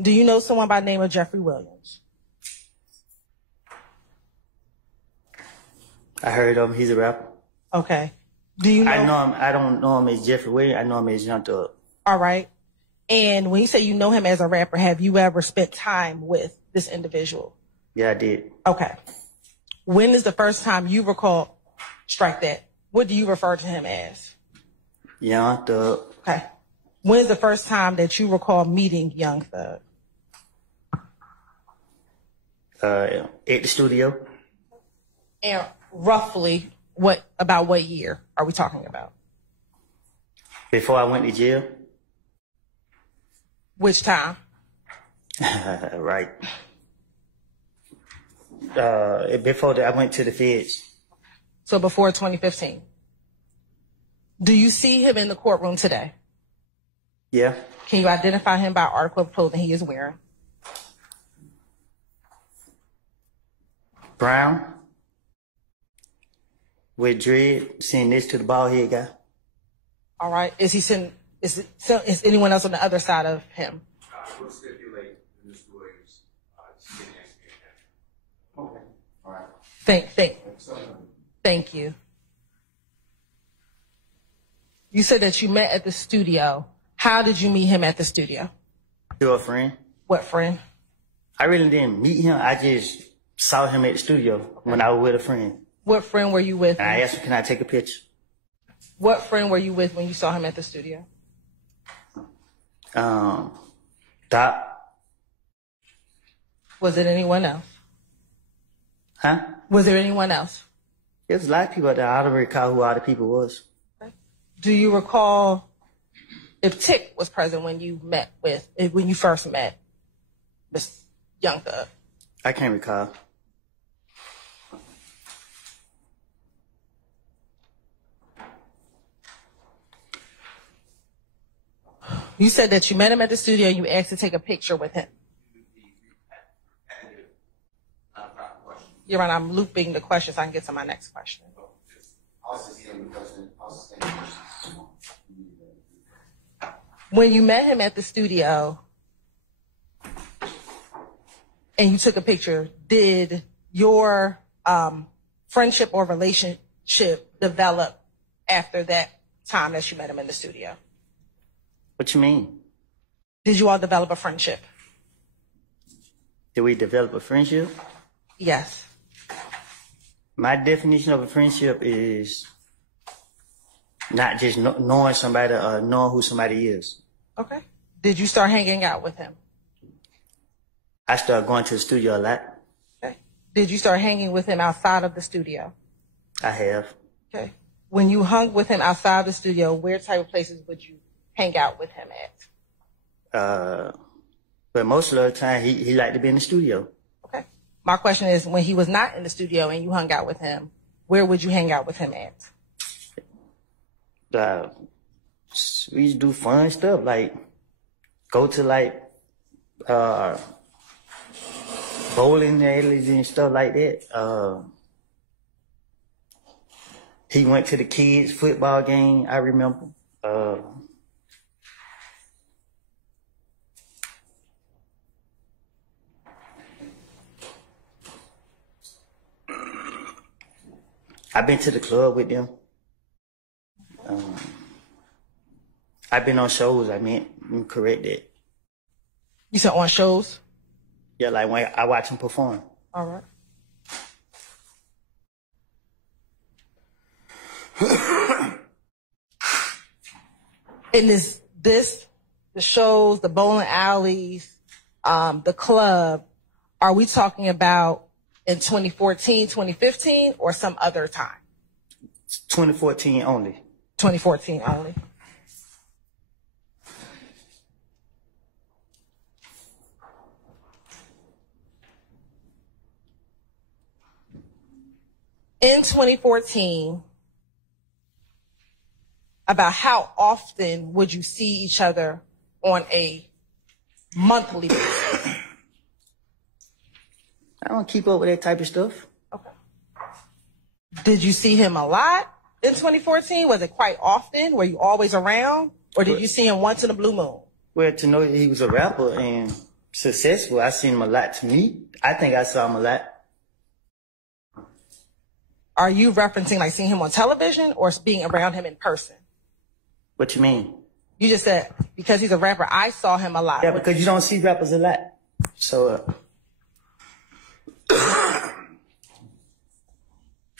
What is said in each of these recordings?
Do you know someone by the name of Jeffery Williams? I heard of him. He's a rapper. Okay. Do you know? I know him. I don't know him as Jeffery Williams. I know him as Young Thug. All right. And when you say you know him as a rapper, have you ever spent time with this individual? Yeah, I did. Okay. When is the first time you recall, strike that, what do you refer to him as? Young Thug. Okay. When is the first time that you recall meeting Young Thug? At the studio. And roughly, about what year are we talking about? Before I went to jail. Which time? Right. Before that, I went to the feds. So before 2015. Do you see him in the courtroom today? Yeah. Can you identify him by article of clothing he is wearing? Brown. With dread, sitting next to the bald head guy. All right. Is anyone else on the other side of him? We'll stipulate Mr. Williams sitting next to him. Okay. All right. Thank you. You said that you met at the studio. How did you meet him at the studio? Through a friend. What friend? I really didn't meet him. I just saw him at the studio when I was with a friend. What friend were you with? And I asked him, can I take a picture? What friend were you with when you saw him at the studio? Doc. Was it anyone else? Huh? Was there anyone else? There's a lot of people out there. I don't recall who all the people was. Okay. Do you recall if Tick was present when you first met Miss Young Thug? I can't recall. You said that you met him at the studio and you asked to take a picture with him. You're right, I'm looping the question so I can get to my next question. When you met him at the studio and you took a picture, did your friendship or relationship develop after that time that you met him in the studio? What you mean? Did you all develop a friendship? Did we develop a friendship? Yes. My definition of a friendship is not just knowing somebody or knowing who somebody is. Okay. Did you start hanging out with him? I started going to the studio a lot. Okay. Did you start hanging with him outside of the studio? I have. Okay. When you hung with him outside the studio, where type of places would you hang out with him at? But most of the time, he liked to be in the studio. Okay. My question is, when he was not in the studio and you hung out with him, where would you hang out with him at? We used to do fun stuff, like go to bowling alleys and stuff like that. He went to the kids' football game, I remember. I've been to the club with them. I've been on shows. Correct that. You said on shows? Yeah, like when I watch him perform. All right. And the shows, the bowling alleys, the club, are we talking about in 2014, 2015, or some other time? 2014 only. 2014 only. In 2014, about how often would you see each other on a monthly basis? I don't keep up with that type of stuff. Okay. Did you see him a lot in 2014? Was it quite often? Were you always around? Or did you see him once in a blue moon? Well, to know that he was a rapper and successful. I seen him a lot. To me, I think I saw him a lot. Are you referencing like seeing him on television or being around him in person? What you mean? You just said because he's a rapper, I saw him a lot. Yeah, because you don't see rappers a lot. So.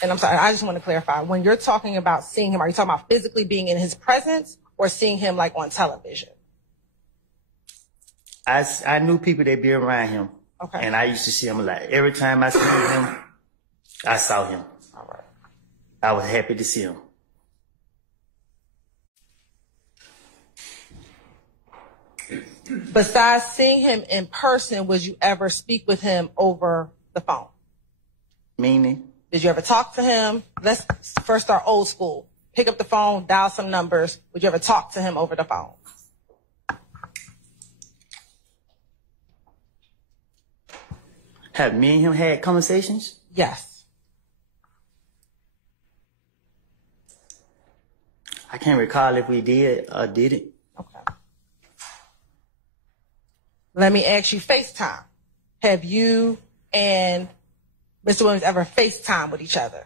And I'm sorry, I just want to clarify. When you're talking about seeing him, are you talking about physically being in his presence or seeing him like on television? I knew people that be around him. Okay. And I used to see him a lot. Every time I see him, I saw him. All right. I was happy to see him. Besides seeing him in person, would you ever speak with him over the phone? Meaning? Did you ever talk to him? Let's first start old school. Pick up the phone, dial some numbers. Would you ever talk to him over the phone? Have me and him had conversations? Yes. I can't recall if we did or didn't. Okay. Let me ask you FaceTime. Have you and Mr. Williams ever FaceTime with each other?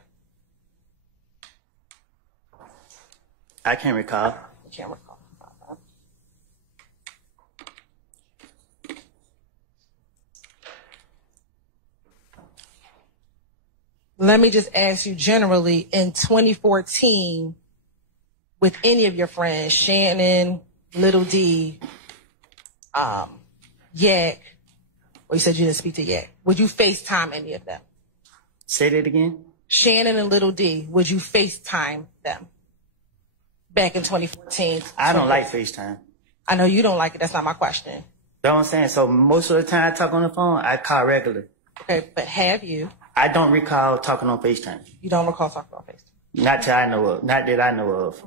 I can't recall. You can't recall. Let me just ask you generally, in 2014, with any of your friends, Shannon, Little D, Yak, well, you said you didn't speak to Yak. Would you FaceTime any of them? Say that again? Shannon and Little D, would you FaceTime them back in 2014? I don't like FaceTime. I know you don't like it. That's not my question. You know what I'm saying? So most of the time I talk on the phone, I call regular. Okay, but have you? I don't recall talking on FaceTime. You don't recall talking on FaceTime? Not that I know of. Not that I know of.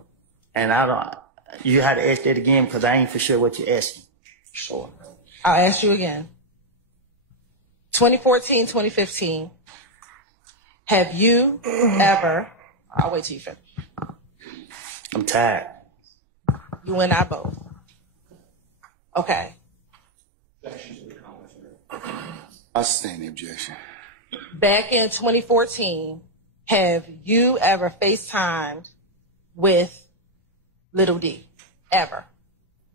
And I don't, you had to ask that again because I ain't for sure what you're asking. Sure. I'll ask you again. 2014, 2015, have you ever, I'll wait till you finish. I'm tired. You and I both. Okay. I sustain the objection. Back in 2014, have you ever FaceTimed with Little D? Ever?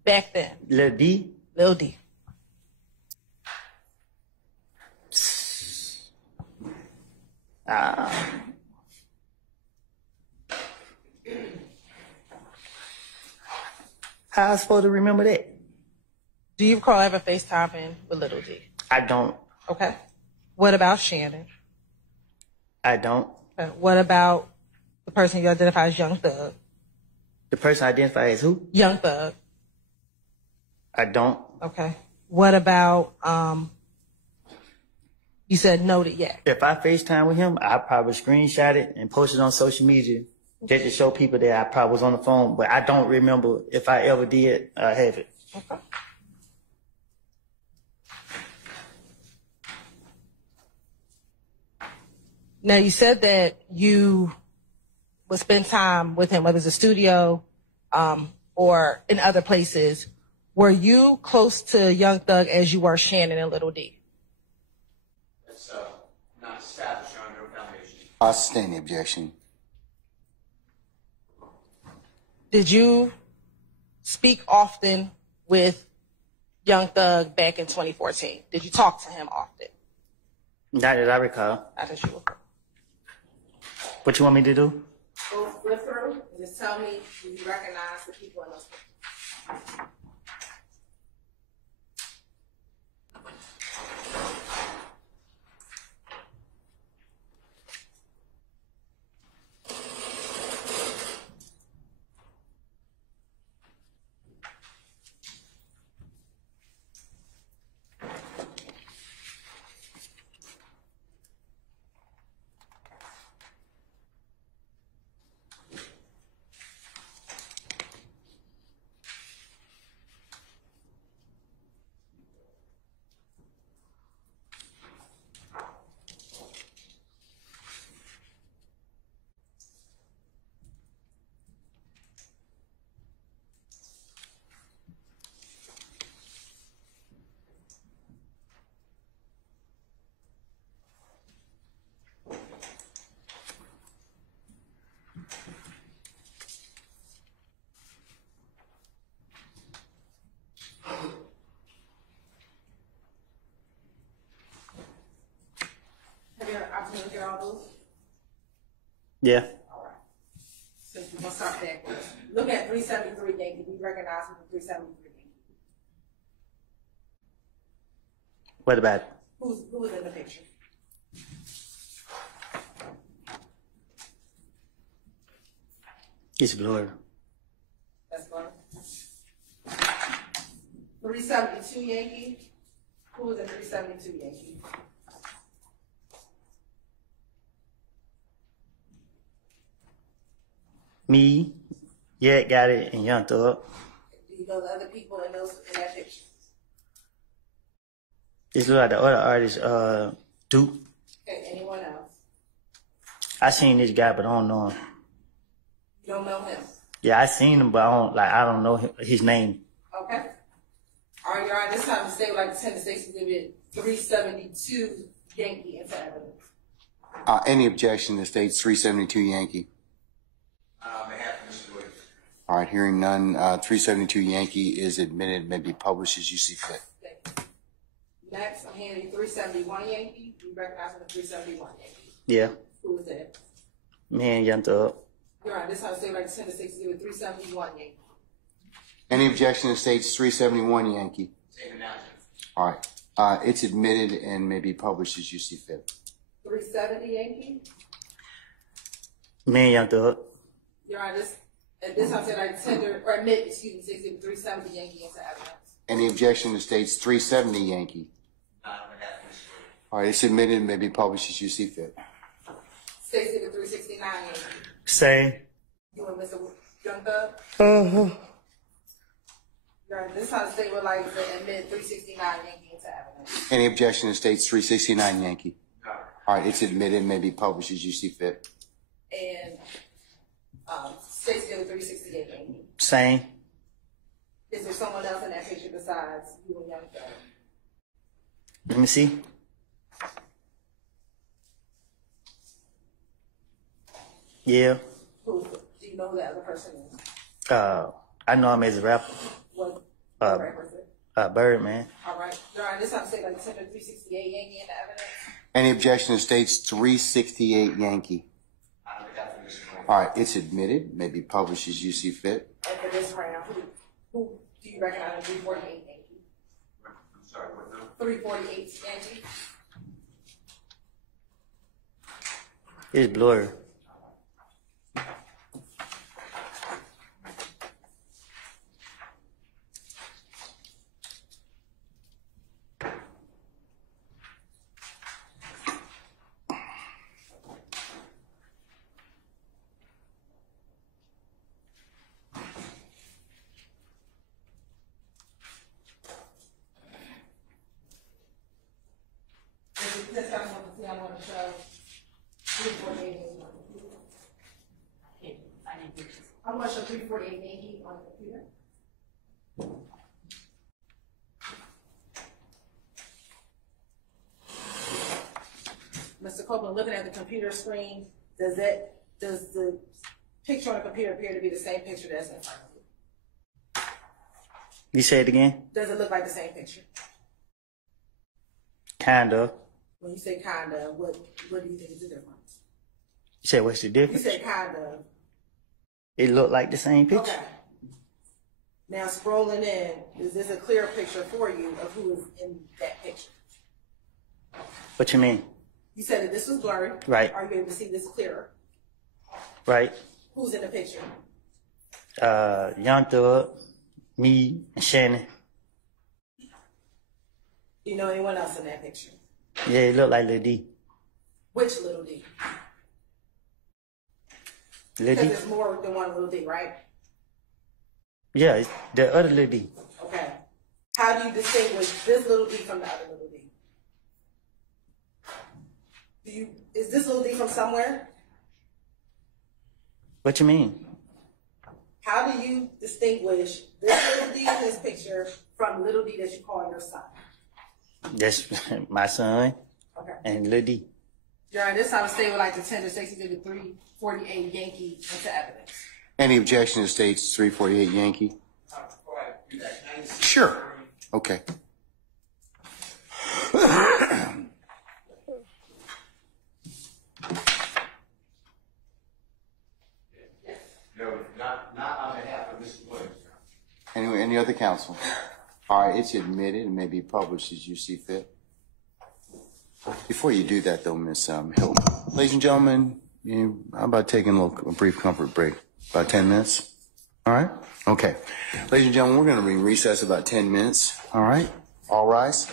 Back then? Lil D? Lil D. How I supposed to remember that? Do you recall ever FaceTiming with Little D? I don't. Okay. What about Shannon? I don't. Okay. What about the person you identify as Young Thug? The person identified as who? Young Thug. I don't. Okay. What about, you said no to Yak. If I FaceTime with him, I probably screenshot it and post it on social media just to show people that I probably was on the phone, but I don't remember if I ever did have it. Okay. Now, you said that you would spend time with him, whether it's a studio or in other places. Were you close to Young Thug as you were Shannon and Little D? That's not established on no foundation. I sustain the objection. Did you speak often with Young Thug back in 2014? Did you talk to him often? Not that I recall. Not that you were. What you want me to do? Go flip through and just tell me if you recognize the people in those pictures. hear all those? Yeah. All right. So we're gonna start backwards. Look at 373 Yankee. We recognize him for 373 Yankee. What about it? Who was in the picture? It's blurry. That's one. 372 Yankee. Who was in 372 Yankee? Me, yeah, got it, and Young Thug. Do you know the other people in that picture? This look like the other artist, Duke. Okay, anyone else? I seen this guy, but I don't know him. You don't know him? Yeah, I seen him, but I don't know his name. Okay. All right, Your Honor, this time the state would like to send the state's exhibit 372 Yankee into evidence. Any objection to states 372 Yankee? On behalf of Mr. Williams. All right, hearing none. 372 Yankee is admitted, may be published as you see fit. Thank you. Next, I'm handing 371 Yankee. We recognize the 371 Yankee. Yeah, Who is that? me and Young Thug. Your Honor, this time the state would like to send the state's exhibit 371 Yankee. Any objection to states 371 Yankee? Same announcement. All right. It's admitted and may be published as you see fit. 370 Yankee. Me and Young Thug. Your Honor, this time the state would like to tender or admit, excuse me, exhibit 370 Yankee into evidence. Any objection to states 370 Yankee? On behalf of Mr. Williams. All right, it's admitted and may be published as you see fit. State's exhibit 369 Yankee. Same. You and Mr. Young Thug? Uh-huh. Your Honor, this time the state would like to admit 369 Yankee into evidence. Any objection to states 369 Yankee? No. All right, it's admitted and may be published as you see fit. And state's exhibit 368 Yankee. Same. Is there someone else in that picture besides you and Young Thug? Let me see. Yeah. Do you know who the other person is? I know him as a rapper. What represent? Birdman. All right. Your Honor, this time say like tender 368 Yankee in the evidence. Any objection to states 368 Yankee? On behalf of Mr. Williams. All right, it's admitted, may be published as you see fit. And for this round, who do you recognize in 348 Yankee? I'm sorry, what number? 348 Yankee. It's blurry. This time I want to show 348 Yankee. I want to show 348 Yankee on the computer. Mr. Copeland, looking at the computer screen, does the picture on the computer appear to be the same picture that's in front of you? You say it again? Does it look like the same picture? Kind of. When you say kinda, what do you think is the difference? You said what's the You difference? said kinda. It looked like the same picture. Okay. Now scrolling in, is this a clear picture for you of who is in that picture? What you mean? You said that this was blurry. Right. Are you able to see this clearer? Right? Who's in the picture? Young Thug, me, and Shannon. Do you know anyone else in that picture? Yeah, it looked like Lil D. Which little D? Lil Because D? there's more than one little D, right? Yeah, it's the other Lil D. Okay. How do you distinguish this little D from the other little D? Is this little D from somewhere? What you mean? How do you distinguish this little D in this picture from little D that you call your son? That's my son Okay. and Lil D. Your Honor, this time the state would like to tender 348 Yankee into evidence. Any objection to states 348 Yankee? Before I do that, can I see? Sure. Okay. Any other counsel? All right, it's admitted and may be published as you see fit. Before you do that, though, Miss Hylton, ladies and gentlemen, how about taking a brief comfort break? About 10 minutes? All right? Okay. Ladies and gentlemen, we're going to be in recess about 10 minutes. All right? All rise.